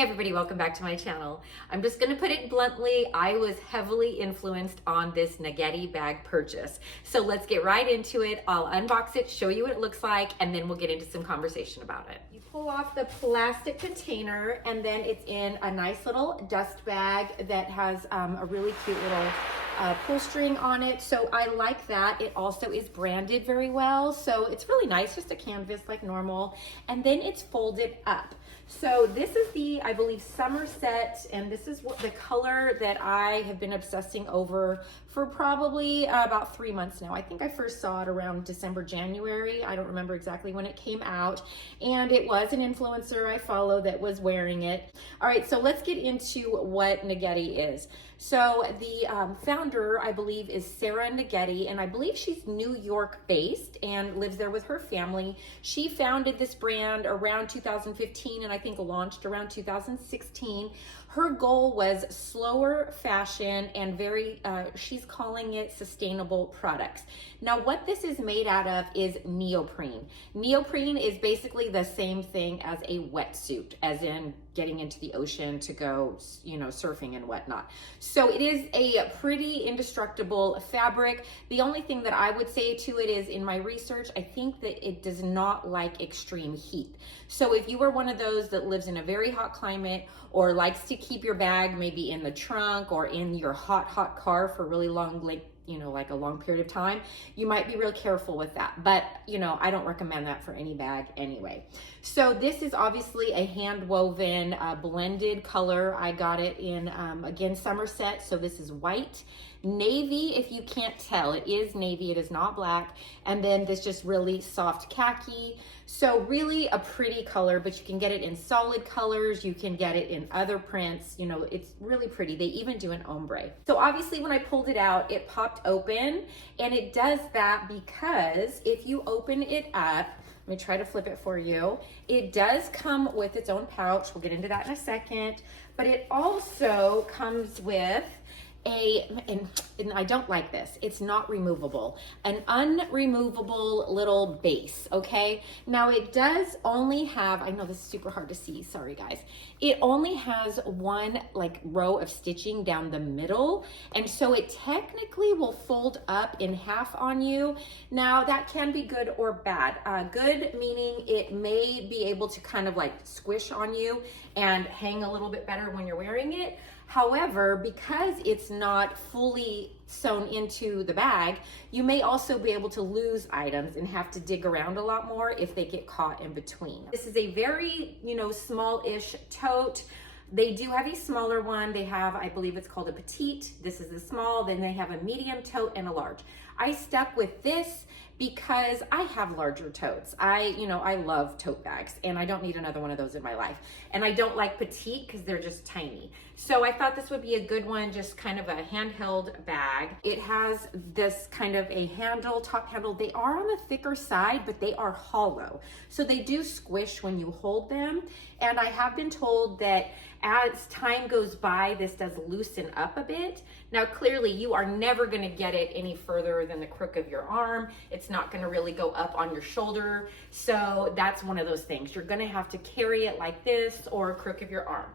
Hey everybody, welcome back to my channel. I'm just gonna put it bluntly, I was heavily influenced on this Naghedi bag purchase. So let's get right into it. I'll unbox it, show you what it looks like, and then we'll get into some conversation about it. You pull off the plastic container and then it's in a nice little dust bag that has a really cute little pull string on it. So I like that. It also is branded very well. So it's really nice, just a canvas like normal. And then it's folded up. So this is the, I believe, summer set, and this is what the color that I have been obsessing over for probably about 3 months now. I think I first saw it around December, January. I don't remember exactly when it came out, and it was an influencer I follow that was wearing it. All right, so let's get into what Naghedi is. So the founder, I believe, is Sarah Naghedi, and I believe she's New York based and lives there with her family. She founded this brand around 2015 and I think launched around 2016. Her goal was slower fashion and very, she's calling it sustainable products. Now what this is made out of is neoprene. Neoprene is basically the same thing as a wetsuit, as in getting into the ocean to go, you know, surfing and whatnot. So it is a pretty indestructible fabric. The only thing that I would say to it is, in my research, I think that it does not like extreme heat. So if you are one of those that lives in a very hot climate or likes to keep your bag maybe in the trunk or in your hot car for really long, like a long period of time, you might be real careful with that. But, I don't recommend that for any bag anyway. So this is obviously a hand woven blended color. I got it in, again, Somerset. So this is white, navy, if you can't tell, it is navy, it is not black. And then this just really soft khaki. So really a pretty color, but you can get it in solid colors. You can get it in other prints. It's really pretty. They even do an ombre. So obviously when I pulled it out, it popped open, and it does that because if you open it up, let me try to flip it for you. It does come with its own pouch. We'll get into that in a second, but it also comes with and I don't like this, it's not removable, an unremovable little base, okay? Now it does only have, I know this is super hard to see, sorry guys, it only has one row of stitching down the middle, and so it technically will fold up in half on you. Now that can be good or bad. Good meaning it may be able to kind of squish on you and hang a little bit better when you're wearing it. However, because it's not fully sewn into the bag, you may also be able to lose items and have to dig around a lot more if they get caught in between. This is a very, small-ish tote. They do have a smaller one. They have, I believe it's called a petite. This is the small. Then they have a medium tote and a large. I stuck with this because I have larger totes. I love tote bags, and I don't need another one of those in my life. And I don't like petite because they're just tiny. So I thought this would be a good one, just kind of a handheld bag. It has this kind of a handle, top handle. They are on the thicker side, but they are hollow. So they do squish when you hold them. And I have been told that as time goes by, this does loosen up a bit. Now, clearly you are never gonna get it any further than the crook of your arm. It's not gonna really go up on your shoulder. So that's one of those things. You're gonna have to carry it like this or a crook of your arm.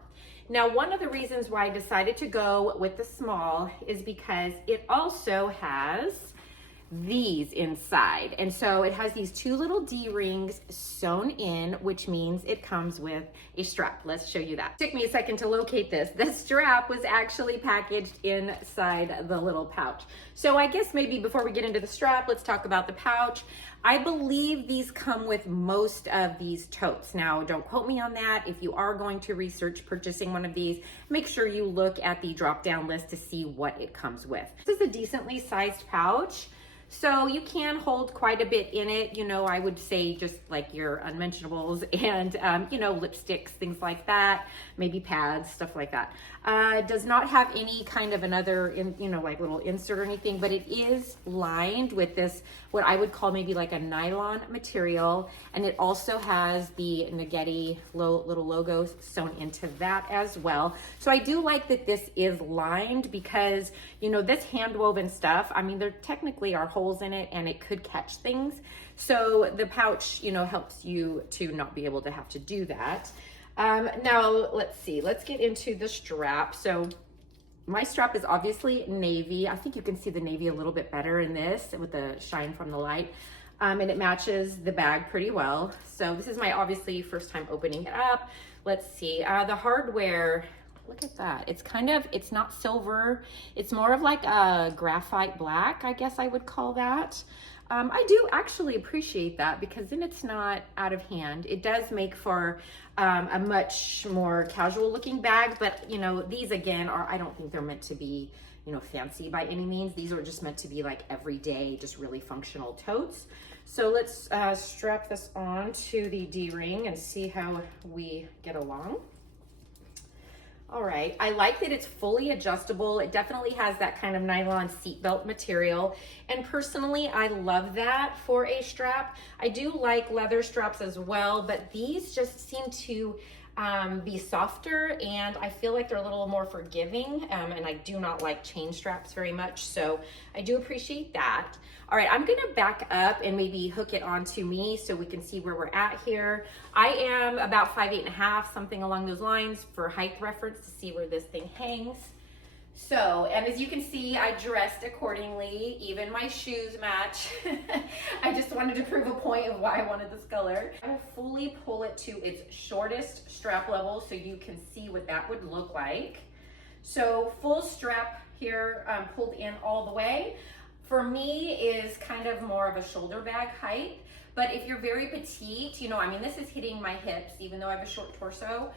Now, one of the reasons why I decided to go with the small is because it also has these inside. And so it has these two little D-rings sewn in, which means it comes with a strap. Let's show you that. It took me a second to locate this. The strap was actually packaged inside the little pouch. So I guess maybe before we get into the strap, let's talk about the pouch. I believe these come with most of these totes. Now, don't quote me on that. If you are going to research purchasing one of these, make sure you look at the drop-down list to see what it comes with. This is a decently sized pouch. So you can hold quite a bit in it, I would say just like your unmentionables and, lipsticks, things like that, maybe pads, stuff like that. Does not have any kind of another, little insert or anything, but it is lined with this, what I would call maybe like a nylon material. And it also has the Naghedi little logo sewn into that as well. So I do like that this is lined because, this hand woven stuff, there technically are holes in it and it could catch things. So the pouch, helps you to not be able to have to do that. Now let's see, let's get into the strap. So my strap is obviously navy. I think you can see the navy a little bit better in this with the shine from the light. And it matches the bag pretty well. So this is my obviously first time opening it up. Let's see, the hardware, look at that. It's kind of, it's not silver. It's more of like a graphite black, I guess I would call that. I do actually appreciate that because then it's not out of hand. It does make for a much more casual looking bag, but you know, these again are, I don't think they're meant to be, you know, fancy by any means. These are just meant to be like everyday, just really functional totes. So let's strap this on to the D-ring and see how we get along. All right, I like that it's fully adjustable. It definitely has that kind of nylon seatbelt material. And personally, I love that for a strap. I do like leather straps as well, but these just seem to be softer and I feel like they're a little more forgiving. And I do not like chain straps very much. So I do appreciate that. All right, I'm gonna back up and maybe hook it onto me so we can see where we're at here. I am about 5'8½", something along those lines for height reference to see where this thing hangs. So, and as you can see, I dressed accordingly. Even my shoes match. I just wanted to prove a point of why I wanted this color. I will fully pull it to its shortest strap level so you can see what that would look like. So full strap here, pulled in all the way. For me is kind of more of a shoulder bag height, but if you're very petite, you know, I mean, this is hitting my hips, even though I have a short torso.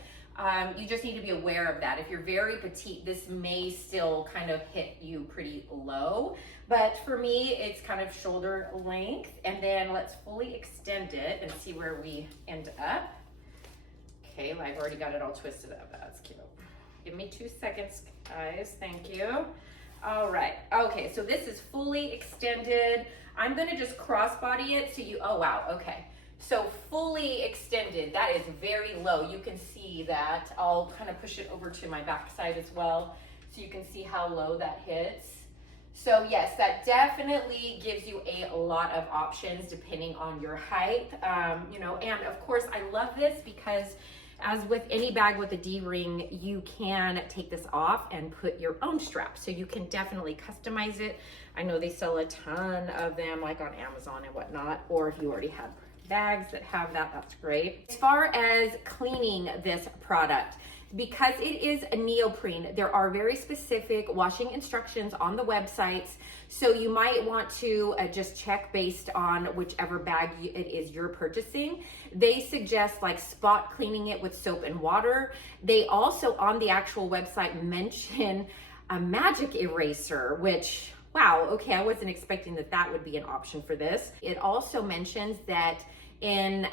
You just need to be aware of that. If you're very petite, this may still kind of hit you pretty low, but for me, it's kind of shoulder length. And then let's fully extend it and see where we end up. Okay, I've already got it all twisted up. That's cute. Give me 2 seconds, guys. Thank you. All right, okay, so this is fully extended. I'm gonna just crossbody it so you, oh wow, okay. So fully extended, that is very low. You can see that. I'll kind of push it over to my back side as well so you can see how low that hits. So yes, that definitely gives you a lot of options depending on your height. You know, and of course I love this because as with any bag with a D-ring, you can take this off and put your own strap. So you can definitely customize it. I know they sell a ton of them like on Amazon and whatnot, or if you already have bags that have that, that's great. As far as cleaning this product, because it is a neoprene, there are very specific washing instructions on the websites. So you might want to just check based on whichever bag it is you're purchasing. They suggest like spot cleaning it with soap and water. They also on the actual website mention a magic eraser, which, wow, okay, I wasn't expecting that that would be an option for this. It also mentions that in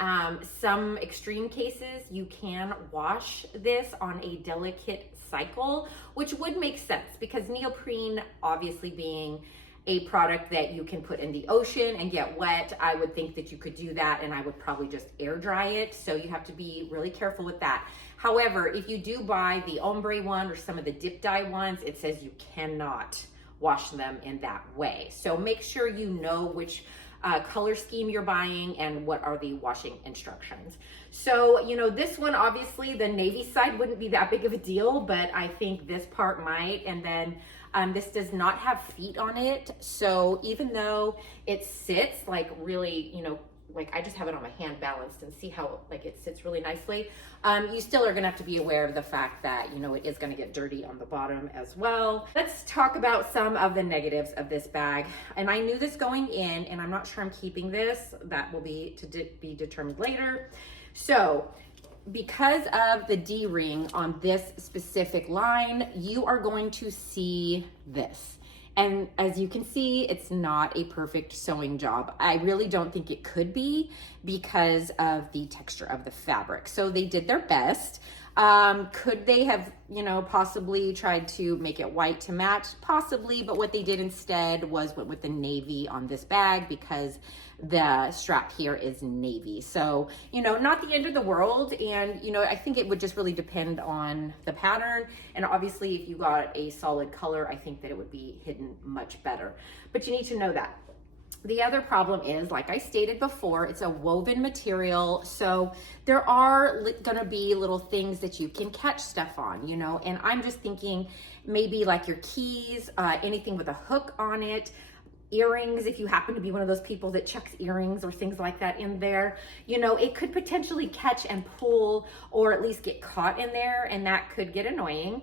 some extreme cases, you can wash this on a delicate cycle, which would make sense because neoprene obviously being a product that you can put in the ocean and get wet, I would think that you could do that and I would probably just air dry it. So you have to be really careful with that. However, if you do buy the ombre one or some of the dip dye ones, it says you cannot wash them in that way. So make sure you know which color scheme you're buying and what are the washing instructions. So, you know, this one, obviously the navy side wouldn't be that big of a deal, but I think this part might. And then this does not have feet on it. So even though it sits like really, you know, like I just have it on my hand balanced and see how like it sits really nicely. You still are gonna have to be aware of the fact that, you know, it is gonna get dirty on the bottom as well. Let's talk about some of the negatives of this bag. And I knew this going in and I'm not sure I'm keeping this. That will be to be determined later. So because of the D-ring on this specific line, you are going to see this. And as you can see, it's not a perfect sewing job. I really don't think it could be because of the texture of the fabric. So they did their best. Could they have, you know, possibly tried to make it white to match? Possibly, but what they did instead was went with the navy on this bag because the strap here is navy. So, you know, not the end of the world. And, you know, I think it would just really depend on the pattern. And obviously if you got a solid color, I think that it would be hidden much better. But you need to know that. The other problem is, like I stated before, it's a woven material. So there are gonna be little things that you can catch stuff on, you know, and I'm just thinking maybe like your keys, anything with a hook on it, earrings, if you happen to be one of those people that chucks earrings or things like that in there, you know, it could potentially catch and pull or at least get caught in there, and that could get annoying.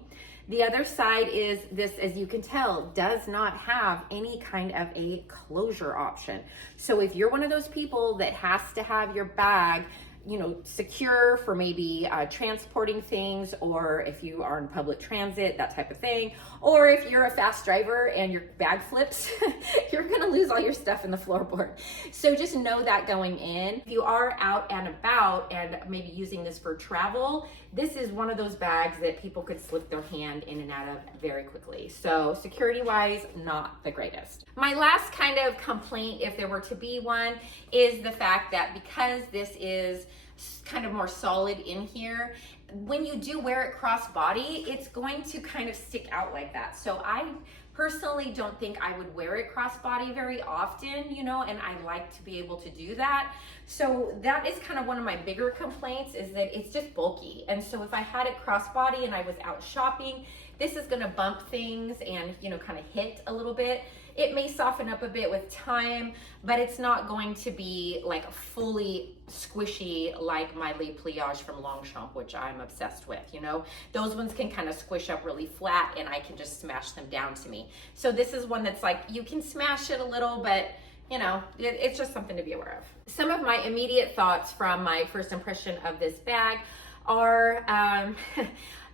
The other side is this, as you can tell, does not have any kind of a closure option. So if you're one of those people that has to have your bag, you know, secure for maybe transporting things, or if you are in public transit, that type of thing, or if you're a fast driver and your bag flips, you're gonna lose all your stuff in the floorboard. So just know that going in. If you are out and about and maybe using this for travel, this is one of those bags that people could slip their hand in and out of very quickly. So security wise, not the greatest. My last kind of complaint, if there were to be one, is the fact that because this is kind of more solid in here, when you do wear it crossbody, it's going to kind of stick out like that. So I personally don't think I would wear it crossbody very often, you know, and I like to be able to do that. So that is kind of one of my bigger complaints, is that it's just bulky. And so if I had it crossbody and I was out shopping, this is gonna bump things and, you know, kind of hit a little bit. It may soften up a bit with time, but it's not going to be like fully squishy like my Les Pliages from Longchamp, which I'm obsessed with, you know. Those ones can kind of squish up really flat and I can just smash them down to me. So this is one that's like, you can smash it a little, but you know, it's just something to be aware of. Some of my immediate thoughts from my first impression of this bag are,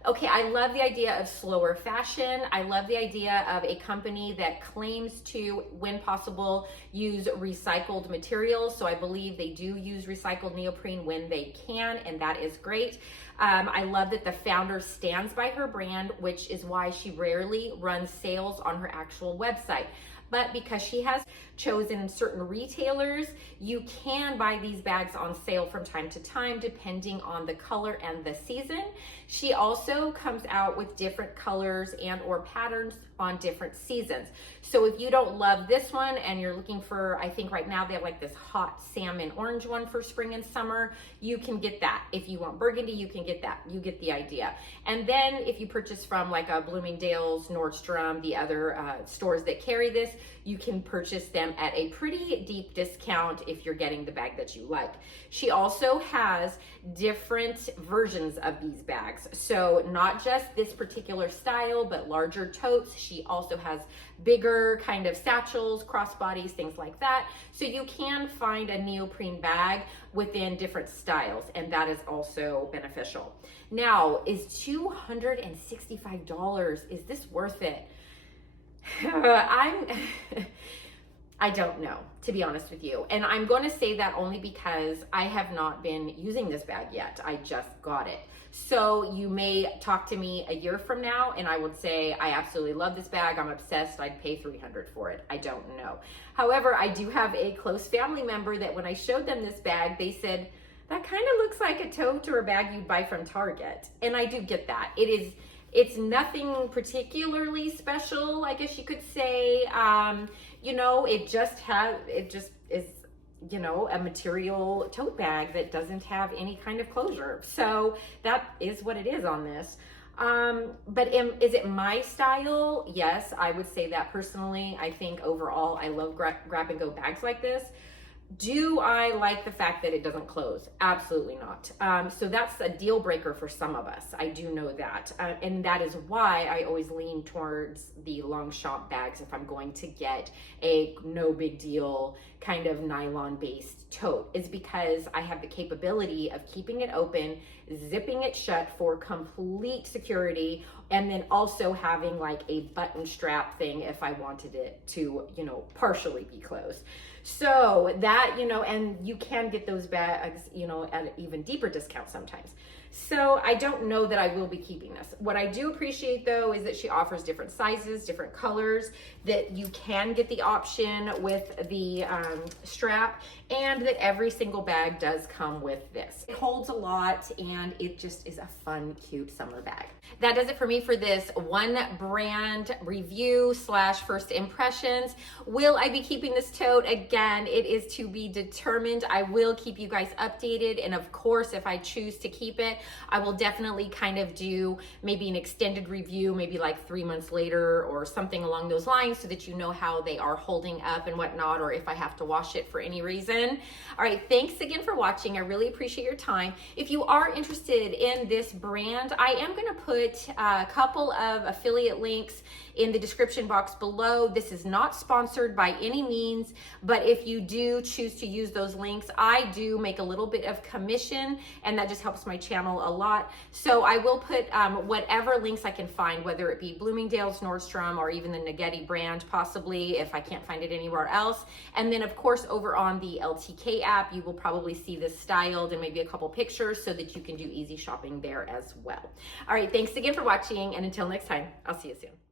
okay, I love the idea of slower fashion. I love the idea of a company that claims to, when possible, use recycled materials. So I believe they do use recycled neoprene when they can, and that is great. I love that the founder stands by her brand, which is why she rarely runs sales on her actual website. But because she has chosen certain retailers, you can buy these bags on sale from time to time, depending on the color and the season. She also comes out with different colors and or patterns on different seasons. So if you don't love this one and you're looking for, I think right now they have like this hot salmon orange one for spring and summer, you can get that. If you want burgundy, you can get that. You get the idea. And then if you purchase from like a BLoomingdales, Nordstrom, the other stores that carry this, you can purchase them at a pretty deep discount if you're getting the bag that you like. She also has different versions of these bags. So not just this particular style, but larger totes. She also has bigger kind of satchels, crossbodies, things like that. So you can find a neoprene bag within different styles, and that is also beneficial. Now, is $265, is this worth it? I don't know, to be honest with you. And I'm going to say that only because I have not been using this bag yet. I just got it. So you may talk to me a year from now and I would say, I absolutely love this bag. I'm obsessed. I'd pay $300 for it. I don't know. However, I do have a close family member that when I showed them this bag, they said, that kind of looks like a tote or a bag you'd buy from Target. And I do get that. It's nothing particularly special, I guess you could say. You know, it just is, you know, a material tote bag that doesn't have any kind of closure. So that is what it is on this. But is it my style? Yes, I would say that personally. I think overall, I love grab and go bags like this. Do I like the fact that it doesn't close? Absolutely not. So that's a deal breaker for some of us. I do know that. And that is why I always lean towards the Longchamp bags if I'm going to get a no big deal kind of nylon based tote. Is because I have the capability of keeping it open, zipping it shut for complete security, and then also having like a button strap thing if I wanted it to, you know, partially be closed. So that, you know, and you can get those bags, you know, at an even deeper discount sometimes. So I don't know that I will be keeping this. What I do appreciate though is that she offers different sizes, different colors, that you can get the option with the strap, and that every single bag does come with this. It holds a lot and it just is a fun, cute summer bag. That does it for me for this one brand review slash first impressions. Will I be keeping this tote? Again, it is to be determined. I will keep you guys updated, and of course, if I choose to keep it, I will definitely kind of do maybe an extended review, maybe like 3 months later or something along those lines, so that you know how they are holding up and whatnot, or if I have to wash it for any reason. All right, thanks again for watching. I really appreciate your time. If you are interested in this brand, I am going to put a couple of affiliate links in the description box below. This is not sponsored by any means, but if you do choose to use those links, I do make a little bit of commission, and that just helps my channel a lot. So I will put whatever links I can find, whether it be Bloomingdales, Nordstrom, or even the Naghedi brand, possibly, if I can't find it anywhere else. And then of course, over on the LTK app, you will probably see this styled and maybe a couple pictures, so that you can do easy shopping there as well. All right, thanks again for watching, and until next time, I'll see you soon.